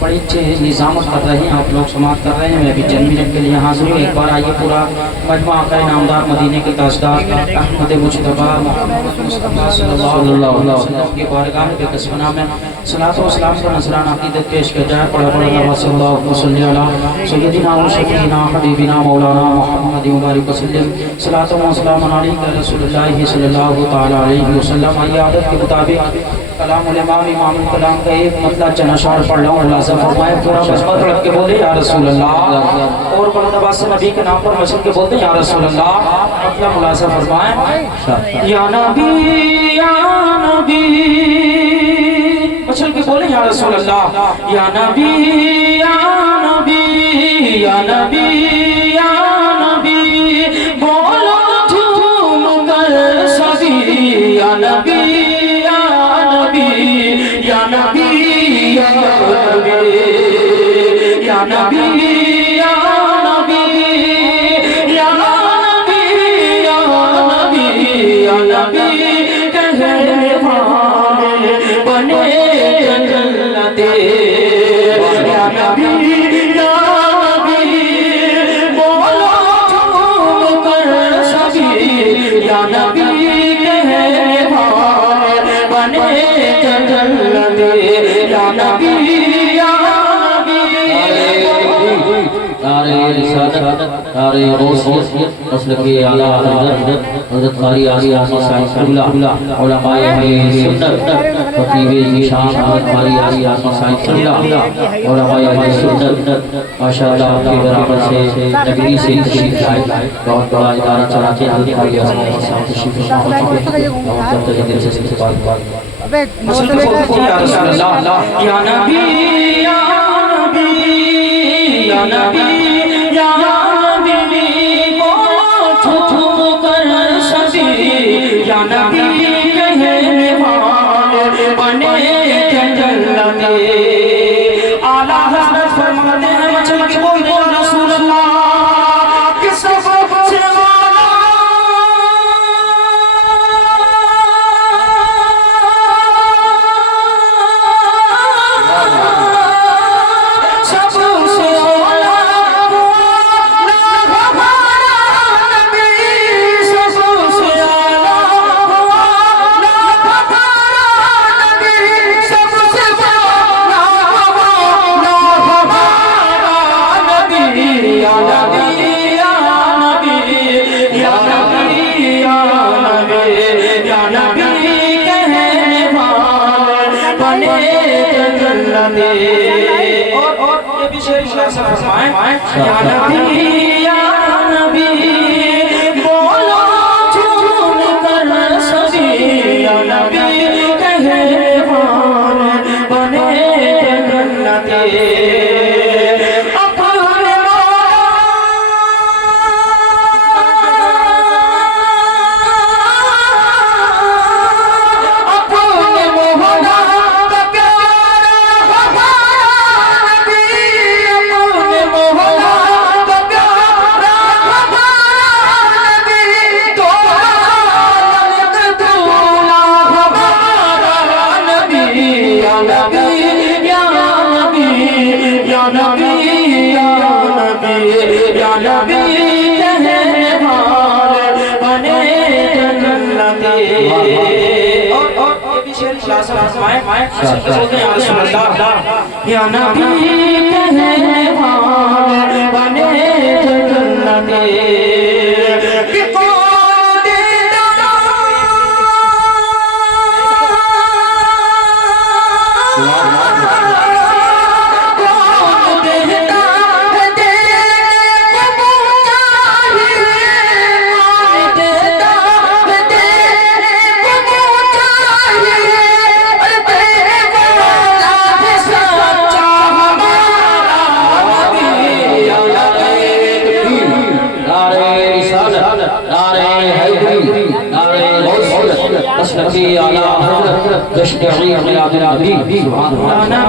बड़ी अच्छे निज़ामत कर रहे हैं, आप लोग समाप्त कर रहे हैं। मैं भी चंद मिनट के लिए हाजिर हूँ। एक बार आइए पूरा मजमा आका नामदार मदीने के ताजदार अहमद मुजतबा मोहम्मद मुस्तफा सल्लल्लाहु अलैहि वसल्लम की बारगाह में बेकसमना में सलात व सलाम का नजराना अक़ीदत पेश किया जाए। पढ़ा पढ़ा सल्लल्लाहु अलैहि सय्यदिना व शफीना हबीबिना मौलाना मुहम्मद मुबारक वसल्लम सलात व सलाम अलैका रसूलुल्लाह सल्लल्लाहु तआला अलैहि वसल्लम। आइए आदत के मुताबिक कलामुल इमाम इमामुल कलाम का एक मतलब चनाशार पढ़ रहा हूँ। मुलाज़ा फरमाए, पूरा मजमा तड़प के बोले या रसूल अल्लाह, और बुलंद से नबी के नाम पर मसल के बोलते या रसूल अल्लाह। मतलब मुलाज़ा फरमाए, या नबी मसल के बोले या रसूल अल्लाह, या नबी या नबी या नबी या नबी, बोलो झूम कर सभी या नबी या नबी या नबी या नबी या नबी या नबी या नबी या नबी या नबी कहने वाले बने जन्नते या नबी या नबी, बोलो झूम कर सभी या नबी कहने वाले बने जन्नते या नबी या नबी। तारे रिसालत तारे रोसियत मसलके आला हज़रत कारी आली आसी साइफुल्लाह उलमाए सुन्नत फकीहे निशान हज़रत कारी आली आसी साइफुल्लाह उलमाए सुन्नत माशाअल्लाह के बराबर से नगरी से तशरीफ लाए। बहुत बड़ा इदारा चलाते हैं हज़रत कारी आली तशरीफ अबे या नबी या नबी या नबी या नबी, बोलो झूम कर सभी या नबी कहने वाले बने जन्नते। आला हज़रत फरमाते हैं, मचल के बोल बोल रसूल अल्लाह किस से और ये भी शेर मुलाज़ा फरमाए, या नबी या नबी, बोलो झूम कर सभी या नबी कहने वाले बने जन्नते। या नबी कहने वाले बने जन्नते। मसलकी आला हज़रत गश्ती मिलाद नबी सुभान अल्लाह।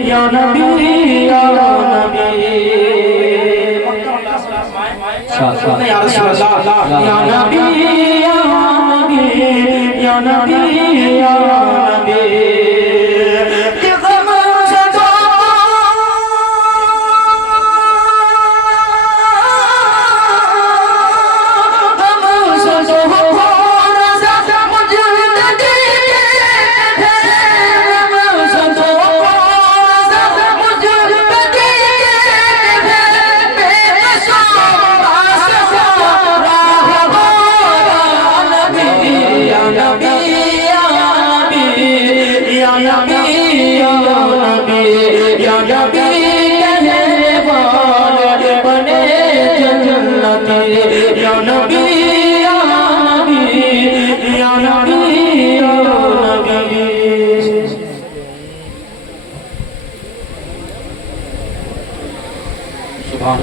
या नबी या नबी या नबी या रसूल अल्लाह, या नबी या नबी या नबी या नबी।